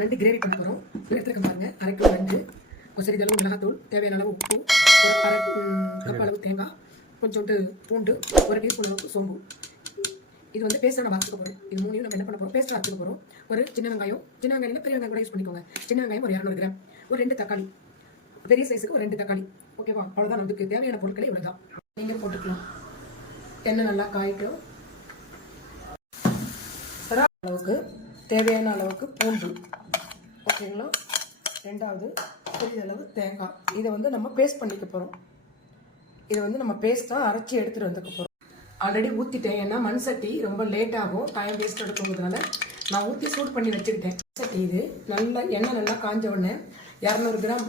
நண்டு கிரேவி பண்ண போகிறோம். எடுத்துருக்க பாருங்க, 1/2 கிலோ நண்டு, ஒரு சிறிதளவு மிளகாத்தூள், தேவையான அளவு உப்பு, ஒரு 1/2 கப் அளவு தேங்காய், கொஞ்சோண்டு பூண்டு, ஒரு டீஸ்பூன் அளவுக்கு சோம்பு. இது வந்து பேஸ்ட்டாக நம்ம அரைச்சிக்க போகிறோம். இது மூணையும் நம்ம என்ன பண்ண போகிறோம், பேஸ்ட்டாக அரைச்சிக்க போகிறோம். ஒரு சின்ன வெங்காயம் பெரிய வெங்காயம் கூட யூஸ் பண்ணிக்கோங்க. சின்ன வெங்காயம் ஒரு 200 கிராம், ஒரு 2 தக்காளி, பெரிய சைஸுக்கு ஒரு 2 தக்காளி. ஓகேவா? அவ்வளோதான். நமக்கு தேவையான பொருட்களே இவ்வளோதான். நீங்கள் போட்டுக்கலாம். எண்ணெய் நல்லா காய்க்கும். அளவுக்கு தேவையான அளவுக்கு பூண்டு, ஓகேங்களா? 2வது சிறிதளவு தேங்காய். இதை வந்து நம்ம பேஸ்ட் பண்ணிக்க போகிறோம். இதை வந்து நம்ம பேஸ்ட்டாக அரைச்சி எடுத்துகிட்டு வந்துக்க போகிறோம். ஆல்ரெடி ஊற்றிட்டேன், ஏன்னா மண் சட்டி ரொம்ப லேட் ஆகும், டைம் வேஸ்ட் எடுக்கும்போதுனால நான் ஊற்றி சூடு பண்ணி வச்சுக்கிட்டேன். சட்டி இது நல்லா எண்ணெய் நல்லா காஞ்ச உடனே 200 கிராம்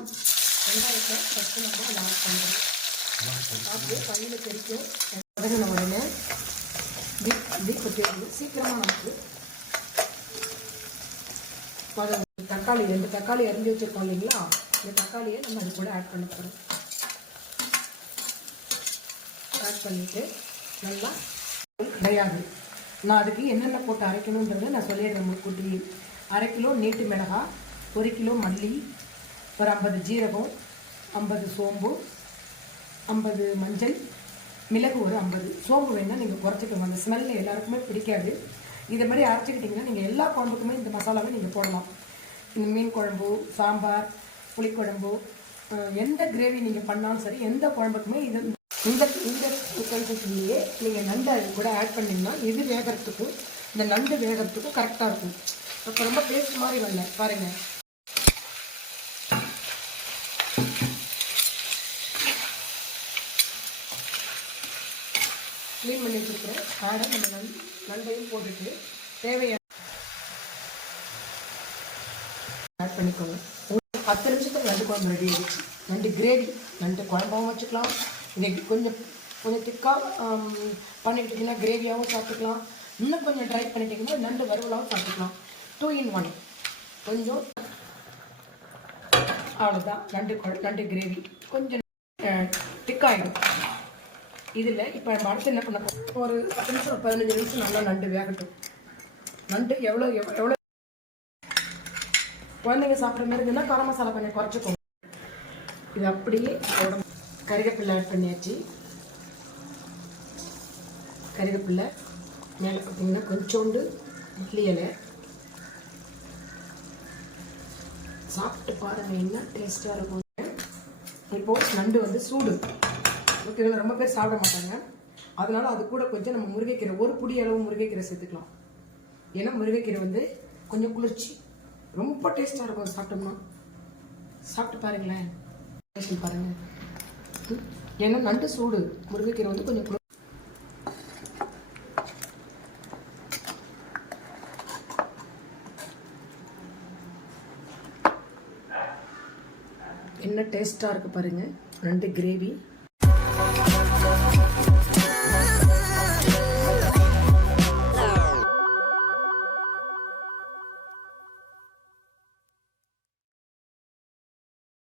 வெங்காயத்தை ஃபஸ்ட்டு நம்ம அதை ஆட் பண்ணுறோம். அப்படியே கையில் தெரிக்கும். உடனே உடனே சீக்கிரமாக நமக்கு தக்காளி 2 தக்காளி அரிஞ்சு வச்சுருக்கோம் இல்லைங்களா, இந்த தக்காளியை நம்ம அது கூட ஆட் பண்ண போகிறோம். ஆட் பண்ணிவிட்டு நல்லா கிடையாது. நான் அதுக்கு என்னென்ன போட்டு அரைக்கணுன்றதை நான் சொல்லிடுறேன் முன்கூட்டி. 1/2 கிலோ நீட்டு மிளகாய், 1 கிலோ மல்லி, ஒரு 50 ஜீரகம், 50 சோம்பு, 50 மஞ்சள், மிளகு ஒரு 50. சோம்பு வேணால் நீங்கள் குறைச்சிக்கோங்க, அந்த ஸ்மெல் எல்லாருக்குமே பிடிக்காது. இதை மாதிரி அரைச்சிக்கிட்டிங்கன்னா நீங்கள் எல்லா குழம்புக்குமே இந்த மசாலாவை நீங்கள் போடலாம். இந்த மீன் குழம்பு, சாம்பார், புளிக்குழம்பு, எந்த கிரேவி நீங்கள் பண்ணாலும் சரி, எந்த குழம்புக்குமே இது இந்த கன்சிஸ்டன்சிலேயே நீங்கள் நண்டை கூட ஆட் பண்ணிங்கன்னா இது வேகிறதுக்கும் இந்த நண்டு வேகிறதுக்கும் கரெக்டாக இருக்கும். அப்போ ரொம்ப டேஸ்ட் மாதிரி வரல பாருங்கள். க்ளீன் பண்ணி வச்சுருக்கிறேன். ஆடை நம்ம நண்டையும் போட்டுட்டு தேவையான ஆட் பண்ணிக்கோங்க. 10 நிமிஷத்துக்கு நண்டு குழம்பு ரெடி ஆகிடுச்சு. நண்டு கிரேவி, நண்டு குழம்பாகவும் வச்சுக்கலாம். இன்னைக்கு கொஞ்சம் திக்காக பண்ணிக்கிட்டிங்கன்னா கிரேவியாகவும் சாப்பிட்டுக்கலாம். இன்னும் கொஞ்சம் ட்ரை பண்ணிட்டிங்கன்னா நண்டு வறுவலாகவும் சாப்பிட்டுக்கலாம். 2 in 1. கொஞ்சம் அவ்வளோதான். நண்டு கிரேவி கொஞ்சம் திக்காகிடும். இதில் இப்போ நம்ம அடுத்து என்ன பண்ண போகிறோம், ஒரு 10 நிமிஷம் 15 நிமிஷம் நல்லா நண்டு வேகட்டும். நண்டு எவ்வளோ குழந்தைங்க சாப்பிட்ற மாதிரி இருந்ததுன்னா கரம் மசாலா கொஞ்சம் குறைச்சிக்கோங்க. இது அப்படியே கறிவேப்பிலை ஆட் பண்ணியாச்சு. கறிவேப்பிலை மேலே பார்த்தீங்கன்னா கொஞ்சோண்டு மல்லி இலை. சாப்பிட்டு பாருங்கள் என்ன டேஸ்ட்டாக இருக்கும். இப்போது நண்டு வந்து சூடு, ஓகே, ரொம்ப பேர் சாப்பிட மாட்டாங்க. அதனால அது கூட கொஞ்சம் நம்ம முருங்கைக்கீரை, ஒரு புடி அளவு முருங்கைக்கீரை சேர்த்துக்கலாம். ஏன்னா முருங்கைக்கீரை வந்து கொஞ்சம் குளிர்ச்சி, ரொம்ப டேஸ்ட்டாக இருக்கும் சாப்பிட்டோம்னா. சாப்பிட்டு பாருங்களேன், டேஸ்ட் பாருங்கள். ஏன்னா நண்டு சூடு, முருங்கைக்கீரை வந்து கொஞ்சம் குளிர். என்ன டேஸ்ட்டாக இருக்குது பாருங்கள் நண்டு கிரேவி.